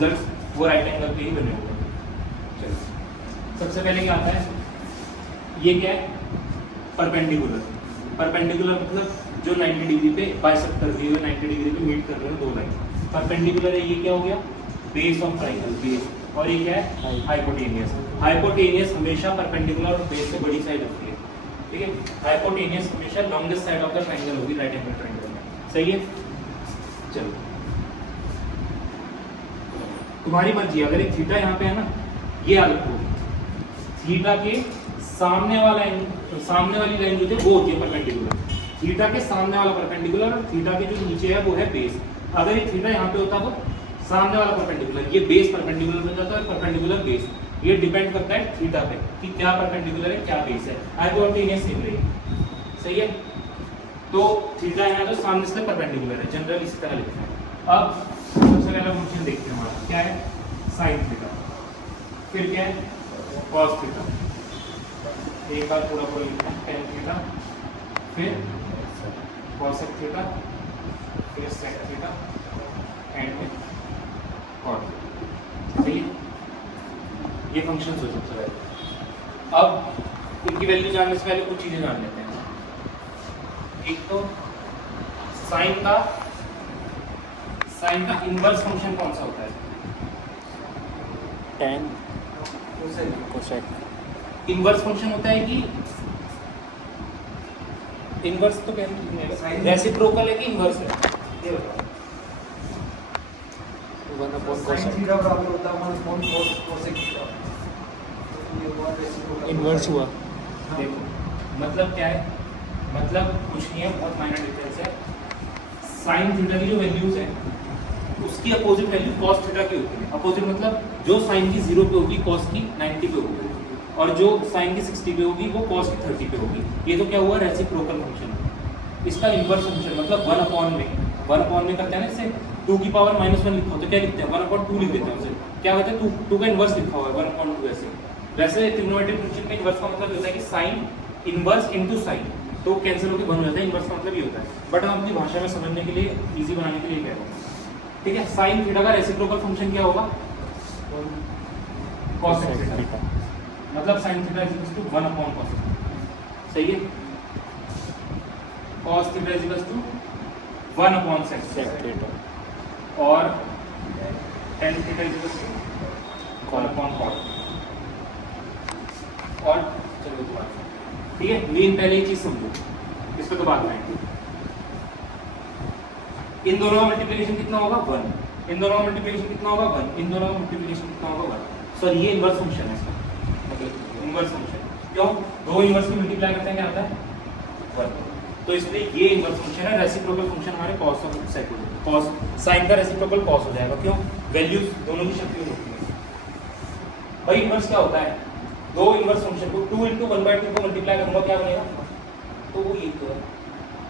Result वो right angle पे ही बने हुए हैं। चलो सबसे पहले क्या आता है, ये क्या है, परपेंडिकुलर। परपेंडिकुलर मतलब जो 90 डिग्री पे बाइसेक्ट कर रही है, 90 डिग्री पे मीट कर रहे हैं दो लाइन। परपेंडिकुलर है, ये क्या हो गया, बेस ऑफ ट्राइंगल, बेस। और ये क्या है, हाइपोटेनियस। हाइपोटेनियस हमेशा परपेंडिकुलर और बेस से बड़ी साइड होती है, ठीक है। हाइपोटेनियस हमेशा longest side of the triangle होगी राइट एंगल ट्राइंगल में, सही है। चलो तुम्हारी मर्जी, अगर एक थीटा यहाँ पे है ना, ये अलग होगी, थीटा के सामने वाली लाइन जो है वो होती है परपेंडिकुलर। थीटा के सामने वाला परपेंडिकुलर और थीटा के जो नीचे है वो है बेस। अगर ये थीटा यहाँ पे होता तो सामने वाला परपेंडिकुलर, ये बेस परपेंडिकुलर बन जाता है, परपेंडिकुलर बेस। ये डिपेंड करता है थीटा पे कि क्या परपेंडिकुलर है क्या बेस है। हाइपोटेनियस सेम रहेगी, सही है। तो थीटा यहाँ तो सामने से परपेंडिकुलर है, जनरल इसी तरह लिखते हैं। अब सबसे पहला फंक्शन देखते हैं हमारा क्या है, साइन थीटा, फिर क्या है कॉस थीटा, एक बार पूरा पूरा लिखते हैं, टेन थीटा, फिर कॉसेक थीटा, फिर सेक थीटा, एंड में कॉट थीटा, सही है। ये फंक्शंस हो सबसे पहले। अब इनकी वैल्यू जानने से पहले कुछ चीजें जान लेते हैं। एक तो साइन का इनवर्स फंक्शन कौन सा होता है, tan कोसेक। इनवर्स फंक्शन होता है कि इनवर्स तो रेसिप्रोकल है कि इनवर्स है, ये बताओ। 1/cos sin थीटा बराबर होता है 1/cos cosec थीटा, ये हुआ रेसिप्रोकल इन्वर्स हुआ। देखो मतलब क्या है, मतलब कुछ नहीं है, बहुत माइनर डिफरेंस है। साइन थीटा की जो वैल्यूज है उसकी अपोजिट वैल्यू कॉस थीटा की होती है। अपोजिट मतलब जो साइन की 0 पे होगी कॉस की 90 पे होगी, और जो साइन की 60 पे होगी वो कॉस की 30 पे होगी। ये तो क्या हुआ, रेसिप्रोकल फंक्शन। इसका इनवर्स फंक्शन मतलब 1/में करते हैं ना, इससे 2 की पावर -1 लिखा हो तो क्या लिखते हैं, 1/2 लिख देते हैं उसे, क्या होता है 2 का इनवर्स लिखा हुआ है 1/2 ऐसे। वैसे ट्रिग्नोमेट्रिक फंक्शन में इनवर्स का मतलब होता है कि साइन इनवर्स इनटू साइन, तो कैंसिल होकर 1 हो जाता है। इनवर्स का मतलब ये होता है, बट हम अपनी भाषा में समझने के लिए इजी बनाने के लिए कह रहे हैं, ठीक है। साइन थीटा का रेसिप्रोकल फंक्शन क्या होगा, cosec थीटा, मतलब sin theta equals to 1/cos theta, सही है। cos theta equals to 1/sec theta और tan theta equals to 1/cot। और चलो दोबारा, ठीक है। मेन पहले ये चीज समझो, इस पे तो बात आएगी। इन दोनों का मल्टीप्लिकेशन कितना होगा 1, इन दोनों का मल्टीप्लिकेशन कितना होगा 1, इन दोनों का मल्टीप्लिकेशन कितना होगा 1। सॉरी ये इनवर्स फंक्शन है इसका, मतलब इनवर्स फंक्शन क्यों, दो इनवर्स की मल्टीप्लाई करते हैं क्या आता है 1, तो इसलिए ये इनवर्स फंक्शन है। रेसिप्रोकल फंक्शन हमारे cos और sec हो जाएगा, cos sin का रेसिप्रोकल cos हो जाएगा, क्यों, वैल्यूज दोनों की शक्ति होती है। भाई इनवर्स क्या होता है, दो इनवर्स फंक्शन को 2 × 1/2 को मल्टीप्लाई करूंगा क्या बनेगा, तो वो ये तो है।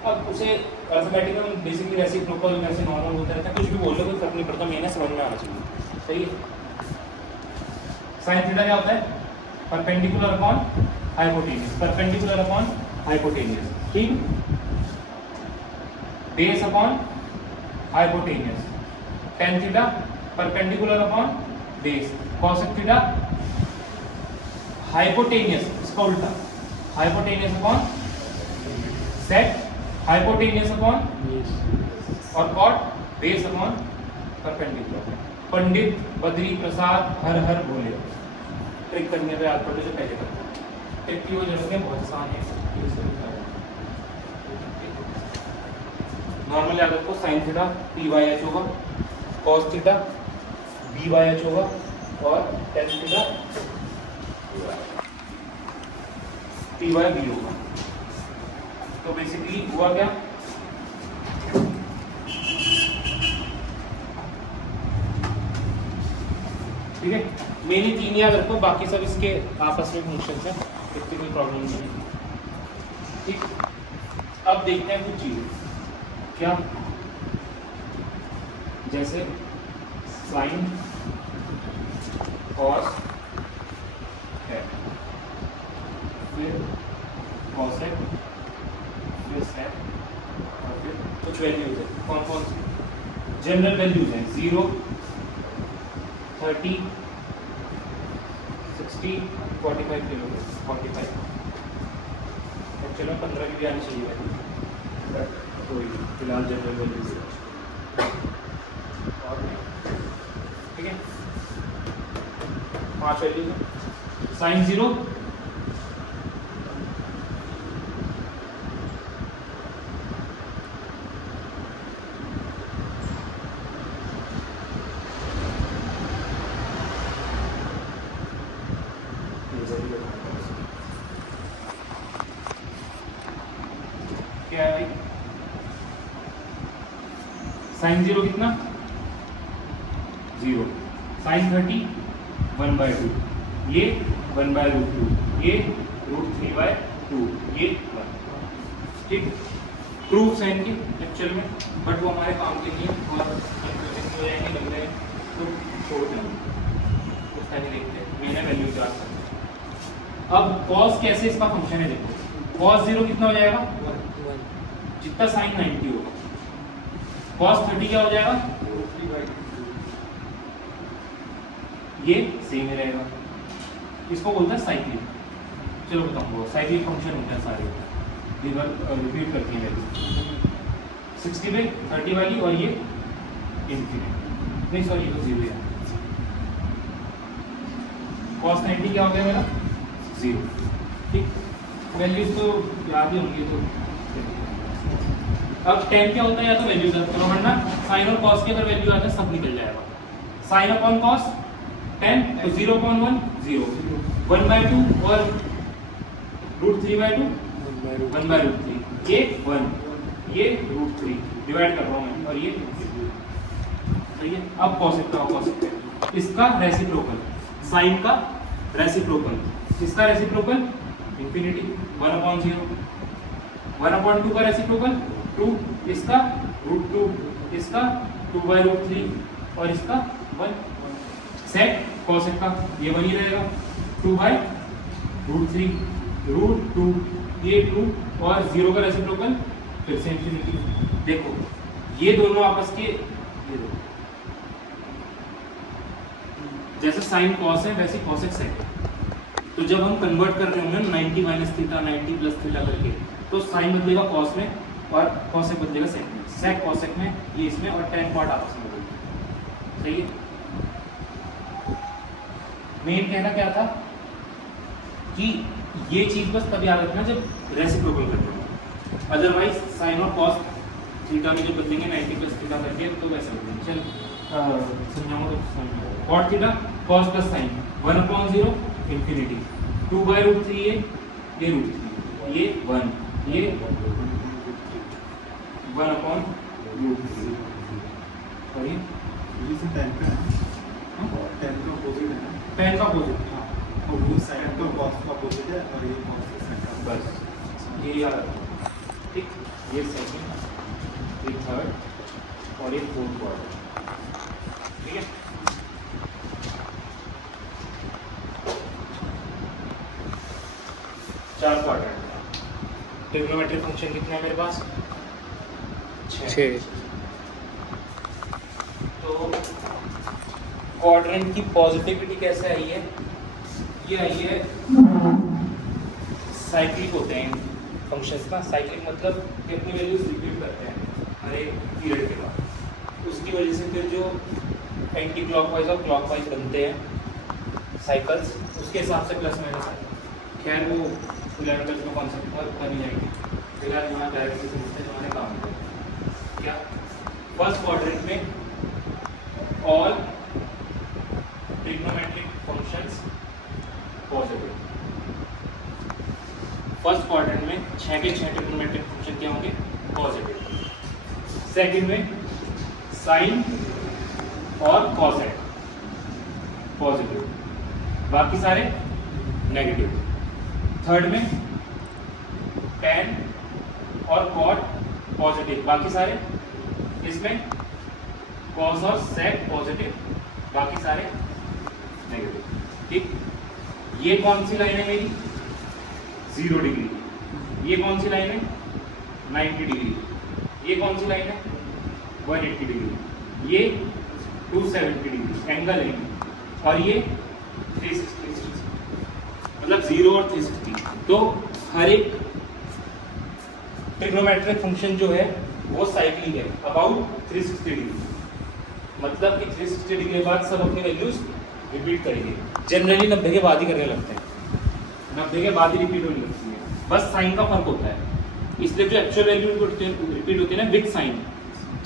अब उसे अरिथमेटिक में बेसिकली रेसिप्रोकल वैसे नॉर्मल होता रहता है, कुछ भी बोल लो कोई फर्क नहीं पड़ता, मैंने समझ में आना चाहिए, सही है। sin थीटा क्या होता है, perpendicular upon hypotenuse, perpendicular upon hypotenuse, ठीक। Base upon hypotenuse, tan theta perpendicular upon base, cosec theta hypotenuse, इसका उल्टा hypotenuse upon sec, hypotenuse upon और cot, base upon perpendicular. Pandit Badri Prasad Har Har Bhole, trick करने पे याद पड़े जो पहले करते हैं, ट्रिक की वो जरूरत है, बहुत आसान है। नॉर्मल याद रखो, साइन थीटा py(h) होगा, cos थीटा by(h) होगा और tan थीटा py(b) होगा। तो बेसिकली हुआ क्या, ठीक है। मेरी 3 याद रखो, बाकी सब इसके आपस में फंक्शंस हैं, इतनी कोई प्रॉब्लम नहीं है, ठीक। अब देखते हैं कुछ चीजें, क्या, जैसे साइन कॉस है, फिर कॉसेक, फिर सेक, और फिर कुछ वैल्यूज है, कौन कौन सी जनरल वैल्यूज हैं, 0, 30 60 45 किलो 45 एक्चुअली 15 की भी आनी चाहिए भाई, कोई फिलहाल जनरल वैल्यू से ठीक है। 5 वैल्यू साइन 0 क्या है भाई, साइन 0 कितना 0, साइन 30 1/2, ये 1/√2, ये √3/2, ये 1, ठीक। प्रूफ साइन की एक्चुअल में, बट वो हमारे काम के लिए और कंफ्यूजिंग हो जाएंगे लग रहे हैं, तो छोड़ दें उसका नहीं देखते, मैंने वैल्यू चार्ज कर। अब cos कैसे इसका फंक्शन है, देखो cos 0 कितना हो जाएगा, जितना साइन 90 होगा, cos 30 क्या हो जाएगा, ये सेम ही रहेगा, इसको बोलते हैं साइक्लिक। चलो बताऊंगा, साइक्लिक फंक्शन होते हैं सारे, रिपीट करती हैं वैल्यू 60/30 वाली, और ये इन्फिनिट, नहीं सॉरी ये तो 0 है, cos 90 क्या हो गया मेरा 0, ठीक। वैल्यूज तो याद ही होंगी, तो अब tan क्या होता है, या तो वैल्यू याद करो, वरना साइन और cos की अगर वैल्यू आता है सब निकल जाएगा। साइन अपॉन cos 10, तो 0/1 0, 1/2 और √3/2 1/√3, ये 1, ये √3 डिवाइड कर रहा हूँ मैं, और ये सही है। अब cos का इसका रेसिप्रोकल, साइन का रेसिप्रोकल, इसका रेसिप्रोकल इंफिनिटी 1/0, 1/2 का रेसिप्रोकल 2, इसका √2, इसका 2/√3, और इसका 1। सेक कोसेक का ये वही रहेगा 2/√3, √2, ये 2, और 0 का रेसिप्रोकल फिर से इंफिनिटी। देखो ये दोनों आपस के, ये दो जैसे साइन कॉस है वैसे कॉसेक सेक है। तो जब हम कन्वर्ट कर रहे होंगे 90 - θ 90 + θ करके, तो साइन बदलेगा कॉस में और कॉसेक बदलेगा सेक में, सेक कॉसेक में, ये इसमें, और tan पार्ट आपस में बदलेगा, सही है। मेन कहना क्या था कि ये चीज बस तब याद रखना जब रेसिप्रोकल करते हो, अदरवाइज साइन और कॉस थीटा में जो बदलेंगे 90 + θ करके, तो वैसे बदलेंगे। चल समझाऊंगा तो समझाऊंगा। cot θ cos + sin 1/0 इंफिनिटी, 2/√3 ये √3, ये 1, ये 1/√3, और ये tan का अपोजिट है, tan का अपोजिट, हाँ और वो sin का cos का अपोजिट है, और ये cos का sin का, बस ये याद रखो, ठीक। ये सेकंड, ये थर्ड, और ये फोर्थ क्वाड्रेंट, ठीक है। चार क्वाड्रेंट, ट्रिग्नोमेट्रिक फंक्शन कितने हैं मेरे पास, 6। तो क्वाड्रेंट की पॉजिटिविटी कैसे आई है, ये आई है, साइक्लिक होते हैं फंक्शंस ना, साइक्लिक मतलब कि अपनी वैल्यूज रिपीट करते हैं हर एक पीरियड के बाद, उसकी वजह से फिर जो एंटी क्लॉकवाइज और क्लॉकवाइज बनते हैं साइकिल्स, उसके हिसाब से प्लस माइनस आए। खैर वो 11th का कॉन्सेप्ट था, ऊपर नहीं जाएंगे, फिलहाल यहाँ डायरेक्ट से हमारे काम है क्या। फर्स्ट क्वाड्रेंट में all trigonometric functions positive, first quadrant में 6 के 6 ट्रिग्नोमेट्रिक फंक्शन क्या होंगे, पॉजिटिव। सेकंड में साइन और कॉसेक पॉजिटिव, बाकी सारे नेगेटिव। थर्ड में tan और cot पॉजिटिव, बाकी सारे, इसमें cos और sec पॉजिटिव, बाकी सारे नेगेटिव, ठीक। ये कौन सी लाइन है मेरी, 0 डिग्री, ये कौन सी लाइन है 90 डिग्री, ये कौन सी लाइन है 180 डिग्री, ये 270 डिग्री एंगल है, और ये 360 मतलब 0 और 360। तो हर एक ट्रिग्नोमेट्रिक फंक्शन जो है वो साइक्लिक है अबाउट 360 डिग्री, मतलब कि 360 डिग्री के बाद सब अपनी वैल्यूज रिपीट करेंगे। जनरली 90 के बाद ही करने लगते हैं, 90 के बाद ही रिपीट होने लगती है, बस साइन का फर्क होता है। इसलिए जो एक्चुअल वैल्यू रिपीट होती है ना विद साइन,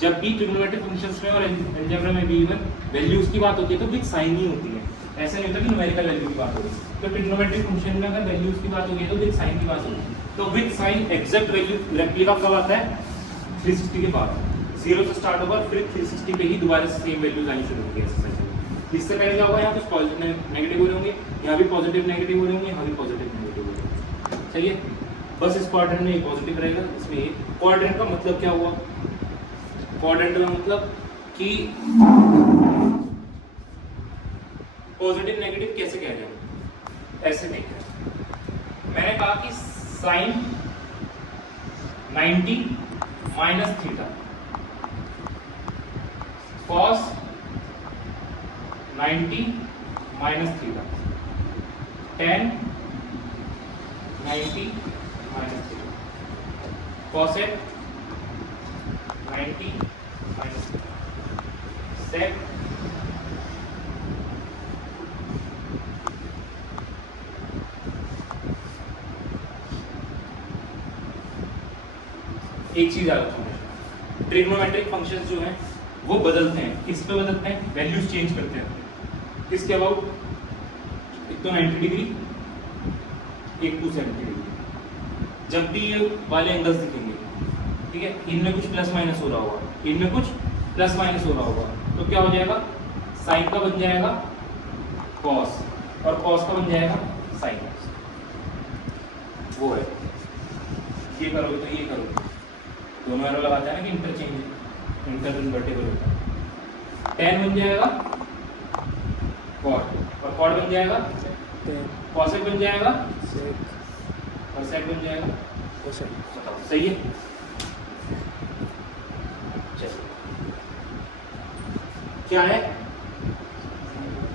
जब भी ट्रिग्नोमेट्रिक फंक्शंस में और अलजेब्रा में भी इवन वैल्यूज की बात होती है तो विद साइन ही होती है, ऐसा नहीं होता कि न्यूमेरिकल वैल्यू की बात होगी। तो ट्रिग्नोमेट्रिक फंक्शन में अगर वैल्यूज की बात होगी तो विद साइन की बात होगी। तो with sine exact value replica कब आता है? 360 के बाद, 0 से स्टार्ट होगा, फिर 360 पे ही दोबारा सेम वैल्यूज आनी शुरू होगी। इससे पहले क्या होगा, यहाँ कुछ पॉजिटिव नेगेटिव हो रहे होंगे, यहाँ भी पॉजिटिव नेगेटिव हो रहे होंगे, यहाँ भी पॉजिटिव नेगेटिव हो रहे होंगे। सही है, बस इस क्वाड्रेंट में पॉजिटिव रहेगा, इसमें ये। क्वाड्रेंट का मतलब क्या हुआ? क्वाड्रेंट का मतलब कि पॉजिटिव नेगेटिव कैसे कह रहे हैं, ऐसे देखिए मैंने कहा कि sine 90 minus theta, cos 90 minus theta, tan 90 minus theta, cosec 90 minus theta, sec एक चीज याद रखो, ट्रिग्नोमेट्रिक फंक्शंस जो हैं वो बदलते हैं। किस पे बदलते हैं? वैल्यूज चेंज करते हैं। किसके अबाउट? एक तो 90 डिग्री, एक 270 डिग्री। जब भी ये वाले एंगल्स दिखेंगे, ठीक है, इनमें कुछ प्लस माइनस हो रहा होगा, इनमें कुछ प्लस माइनस हो रहा होगा, तो क्या हो जाएगा? साइन का बन जाएगा कॉस, और कॉस का बन जाएगा साइन। वो है, ये करोगे तो ये करोगे, दोनों एरो लगाते हैं ना कि इंटरचेंज, इंटर इन्वर्टेबल होता है। tan बन जाएगा कॉट, और कॉट बन जाएगा कॉसेक, बन जाएगा और सेक बन जाएगा कोसेक। बताओ सही है? क्या है?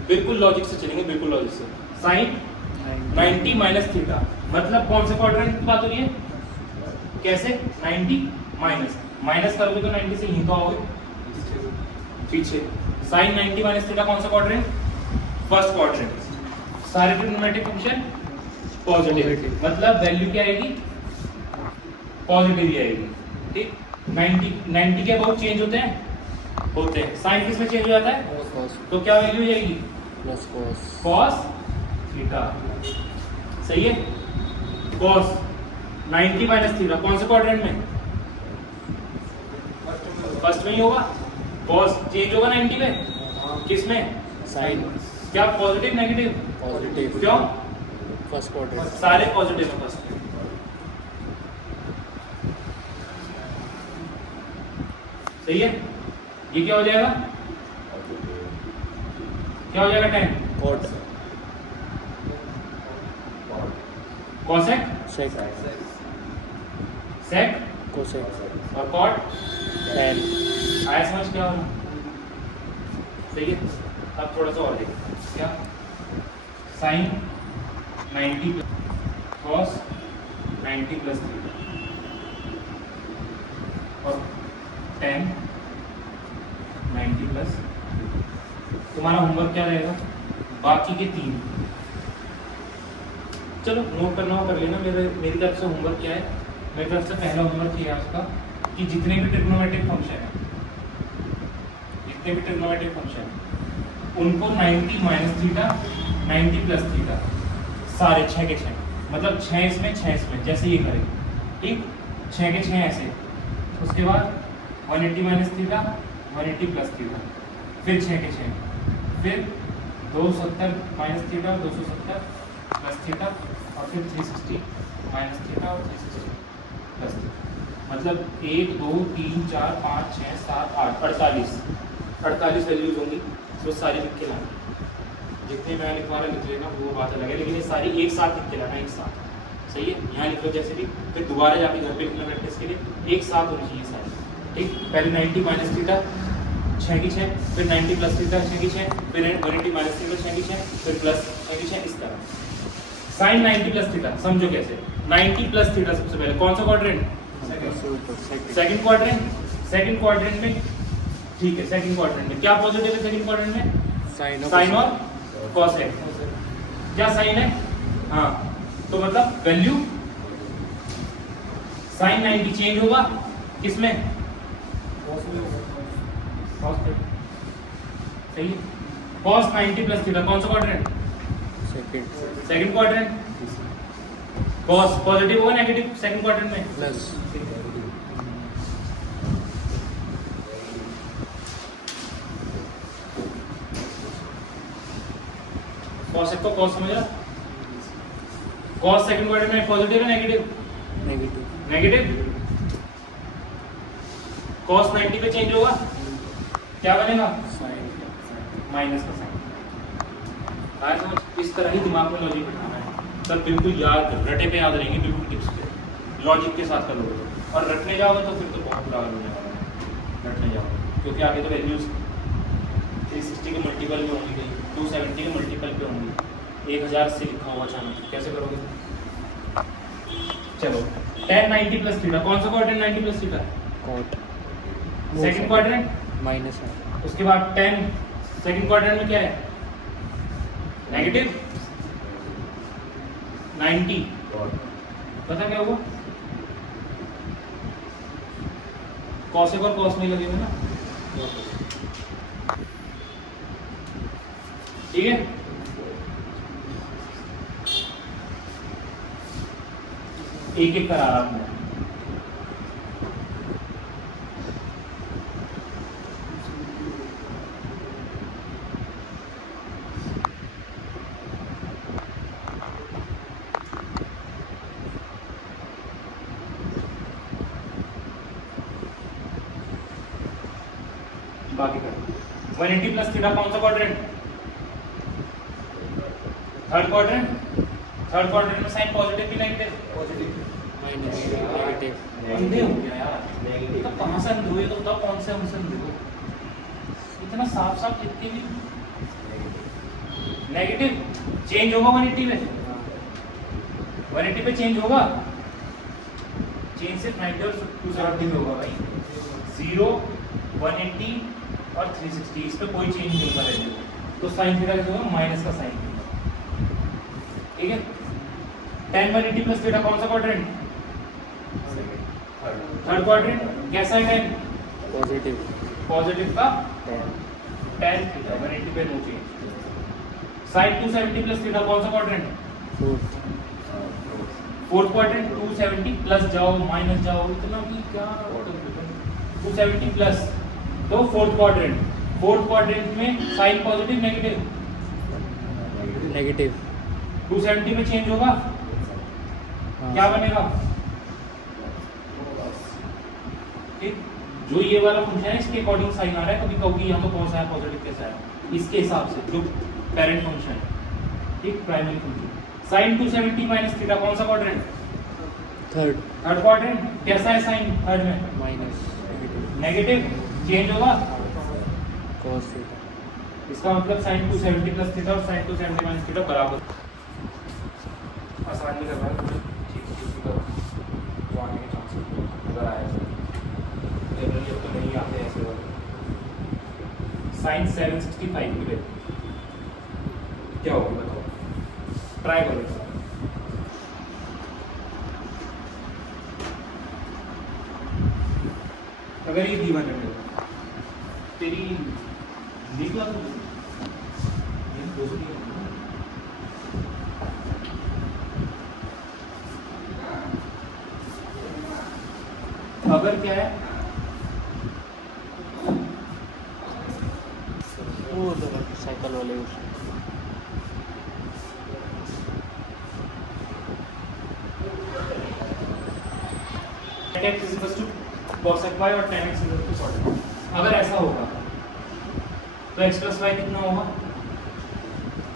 बिल्कुल लॉजिक से चलेंगे, बिल्कुल लॉजिक से। साइन 90 माइनस थीटा, मतलब कौन से क्वाड्रेंट की बात हो रही है? कैसे? 90 माइनस, माइनस करोगे तो 90 से यहीं तो आओगे पीछे। साइन 90 माइनस थीटा कौन सा क्वाड्रेंट? First quadrant. सारे ट्रिग्नोमेट्रिक फंक्शन पॉजिटिव, मतलब वैल्यू क्या आएगी? पॉजिटिव ही आएगी। ठीक, 90 के अबाउट चेंज होते हैं, होते हैं। साइन किस में चेंज हो जाता है? तो क्या वैल्यू जाएगी? Plus cos theta. सही है, कॉस 90 माइनस थीटा कौन से क्वाड्रेंट में? फर्स्ट में ही होगा। कॉस चेंज होगा 90 में, किस में? साइन। क्या पॉजिटिव नेगेटिव? पॉजिटिव। क्यों? फर्स्ट क्वाड्रेंट सारे पॉजिटिव है फर्स्ट में। सही है, ये क्या हो जाएगा? क्या हो जाएगा? tan cot cosec sec sec cosec और कॉट tan आया समझ? क्या हो रहा? सही है, अब थोड़ा सा और देखो। क्या? साइन 90 कॉस 90 प्लस थीटा और tan 90 प्लस। तुम्हारा होमवर्क क्या रहेगा? बाकी के 3 चलो नोट करना हो कर लेना। मेरी तरफ से होमवर्क क्या है? मेरी तरफ से पहला होमवर्क ये है आपका कि जितने भी ट्रिग्नोमेट्रिक फंक्शन है, जितने भी ट्रिग्नोमेट्रिक फंक्शन है उनको 90 माइनस थीटा 90 प्लस थीटा सारे 6 के 6, मतलब 6 इसमें 6 इसमें, जैसे ये करें। ठीक, 6 के 6 ऐसे। उसके बाद 180 माइनस थीटा 180 प्लस थीटा, फिर 6 के 6, फिर 270 माइनस थीटा 270 प्लस थीटा, और फिर 360 माइनस थीटा और 360 प्लस थीटा। मतलब 1 2 3 4 5 6 7 8 48 वैल्यूज होंगी, तो सारी लिख के लाना। जितने मैं लिखवा रहा लिख लेना, वो बात अलग है, लेकिन ये सारी एक साथ लिख के लाना, एक साथ। सही है, यहाँ लिख लो जैसे भी, फिर दोबारा जाके घर पे लिखना प्रैक्टिस के लिए, एक साथ होनी चाहिए सारी। ठीक, पहले 90 माइनस थीटा 6 की 6, फिर 90 प्लस थीटा 6 की 6, फिर 180 माइनस थीटा 6 की 6, फिर प्लस 6 की 6, इस तरह। साइन 90 प्लस थीटा समझो कैसे। 90 प्लस थीटा सबसे पहले कौन सा quadrant? Second quadrant. Second quadrant में ठीक है, सेकंड क्वाड्रेंट में क्या पॉजिटिव है? सेकंड क्वाड्रेंट में साइन और कॉस है। क्या साइन है? हाँ, तो मतलब वैल्यू साइन 90 चेंज होगा किसमें? Cos theta. सही है। कॉस 90 प्लस थीटा कौन सा quadrant? Second quadrant. Cos positive होगा नेगेटिव सेकंड क्वाड्रेंट में? प्लस। कॉस को कॉस समझा? कॉस सेकंड क्वाड्रेंट में पॉजिटिव है नेगेटिव? नेगेटिव। कॉस 90 पे चेंज होगा, क्या बनेगा? माइनस का साइन। आया समझ? इस तरह ही दिमाग में लॉजिक बिठाना है सर, बिल्कुल याद रटे पे याद रहेंगे, बिल्कुल टिप्स पे लॉजिक के साथ करोगे और रटने जाओगे तो फिर तो बहुत बुरा हाल हो जाएगा रटने जाओगे, क्योंकि आगे तो वैल्यूज 360 के मल्टीपल पे होंगी, 270 के मल्टीपल पे होंगी, 1000 से लिखा हुआ अचानक कैसे करोगे? चलो tan 90 प्लस थीटा कौन सा quadrant? 90 plus theta second quadrant minus है। उसके बाद tan सेकंड क्वाड्रेंट में क्या है? नेगेटिव 90। पता क्या हुआ? कॉसेक और कॉस नहीं लगेंगे ना, ठीक है? एक एक करा रहा हूं। बाकी कर 180 प्लस थीटा कौन सा quadrant? Third quadrant. Third quadrant में साइन पॉजिटिव की नेगेटिव? Minus negative. अंधे हो गया यार, ये तो कहाँ से अंधे हुए? तो बताओ कौन से हमसे अंधे हो? इतना साफ साफ लिख के भी नेगेटिव चेंज होगा 180 में? 180 पे चेंज होगा? चेंज सिर्फ 90 और 270 में होगा भाई। 0 180 और 360 इस पे कोई चेंज नहीं होगा वैल्यू, तो साइन थीटा क्या होगा? माइनस का साइन, ठीक है? tan 180 प्लस थीटा कौन सा क्वाड्रेंट? Third quadrant. कैसा है tan? पॉजिटिव। पॉजिटिव का tan थीटा 180 पे no change. sin 270 plus theta कौन सा क्वाड्रेंट? Fourth quadrant. 270 प्लस जाओ माइनस जाओ, इतना भी क्या? 270 प्लस तो फोर्थ क्वाड्रेंट। फोर्थ क्वाड्रेंट में साइन पॉजिटिव नेगेटिव? नेगेटिव। 270 में चेंज होगा, क्या बनेगा? ठीक, जो ये वाला फंक्शन है इसके अकॉर्डिंग साइन आ रहा है, कभी कहोगे यहाँ तो कौन सा है पॉजिटिव कैसा है, इसके हिसाब से जो पेरेंट फंक्शन है, ठीक, primary function. Sine 270 minus theta कौन सा क्वाड्रेंट? थर्ड। Third quadrant. कैसा है साइन थर्ड में? माइनस नेगेटिव चेंज होगा, कॉस थीटा। इसका मतलब साइन 270 प्लस थीटा और साइन 270 माइनस थीटा बराबर। आसान नहीं कर रहा है, ठीक ठीक करो जो आने के चांसेस अगर आए जनरली अब तो नहीं आते ऐसे वाले। साइन 765 की वैल्यू क्या होगी बताओ, ट्राई करो इसका। अगर ये दीवार है तेरी निकला तो ये दोस्तों की अगर क्या है वो साइकिल वाले x is to cos y और tan x is to cos y। अगर ऐसा होगा तो x प्लस y कितना होगा?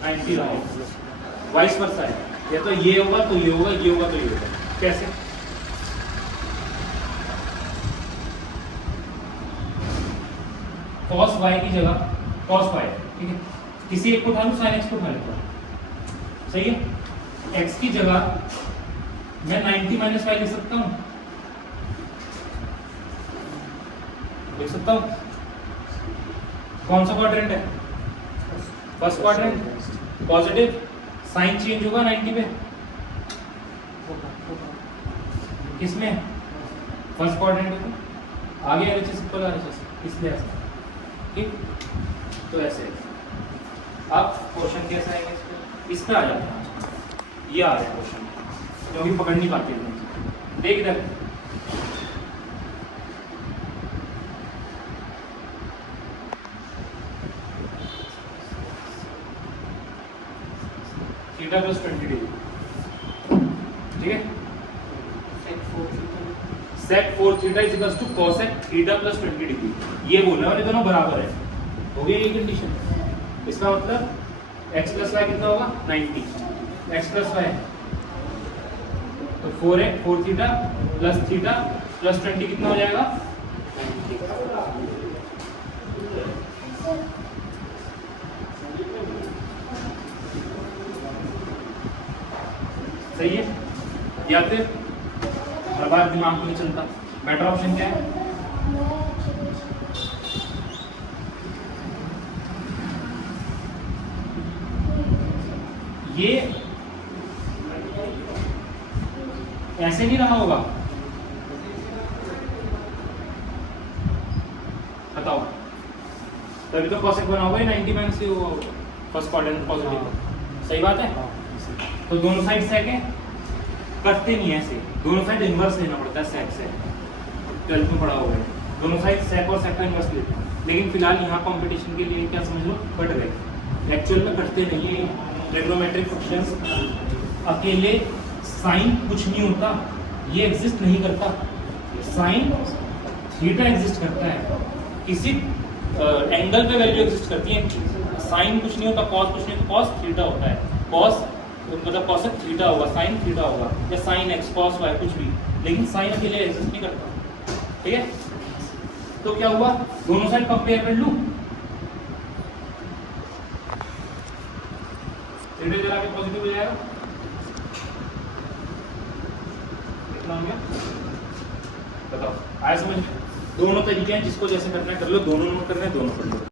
90 होगा। वाइस वर्सा है, या तो ये होगा तो ये होगा, ये होगा तो ये होगा। कैसे? cos y की जगह cos y, ठीक है, किसी एक को उठा लूं, sin x को उठा लेता हूं, सही है। x की जगह मैं 90 माइनस y लिख सकता हूं, लिख सकता हूं। कौन सा क्वाड्रेंट है? First quadrant, positive, sine change होगा 90 पे, किसमें? फर्स्ट क्वाड्रेंट में। आगे RHS सिंपल RHS, इसलिए ऐसा, ठीक। तो ऐसे अब क्वेश्चन कैसा आएगा इस पे आ जाता है, ये आ रहा है क्वेश्चन, क्योंकि पकड़ नहीं पाते हैं। देख इधर, थीटा प्लस 20 डिग्री, ठीक है। Sec 4 theta is equals to cosec theta plus 20 degree, ये बोलना है, दोनों बराबर है, हो गई ये कंडीशन। इसका मतलब x प्लस वाई कितना होगा? 90, x प्लस वाई तो 4 थीटा प्लस 20 कितना हो जाएगा? 90। सही है, या फिर हर बार दिमाग में नहीं चलता, बेटर ऑप्शन क्या है? ये ऐसे नहीं रहा होगा, बताओ, तभी तो कॉसेक बना होगा 90 माइनस से वो फर्स्ट क्वाड्रेंट पॉजिटिव, सही बात है। तो दोनों साइड सेक है, करते नहीं है ऐसे, दोनों साइड इनवर्स लेना पड़ता है सेक से, 12th में पढ़ा होगा, दोनों साइड सेक और सेक का इनवर्स लेते हैं। लेकिन फिलहाल यहाँ कंपटीशन के लिए क्या समझ लो, कट रहे, एक्चुअल में कटते नहीं है। ट्रिग्नोमेट्रिक फंक्शंस अकेले साइन कुछ नहीं होता, ये एग्जिस्ट नहीं करता, साइन थीटा एग्जिस्ट करता है, किसी एंगल पे वैल्यू एग्जिस्ट करती है। साइन कुछ नहीं होता, कॉस कुछ नहीं होता, कॉस थीटा होता है, कॉस मतलब कॉसेक थीटा होगा, साइन थीटा होगा, या साइन एक्स कॉस वाई कुछ भी, लेकिन साइन अकेले एग्जिस्ट नहीं करता, ठीक है। तो क्या हुआ, दोनों साइड कंपेयर कर लूं, थीटा जरा के पॉजिटिव हो जाएगा, कितना हो गया बताओ, आया समझ में? दोनों तरीके हैं, जिसको जैसे करना है कर लो, दोनों में करना है दोनों कर लो।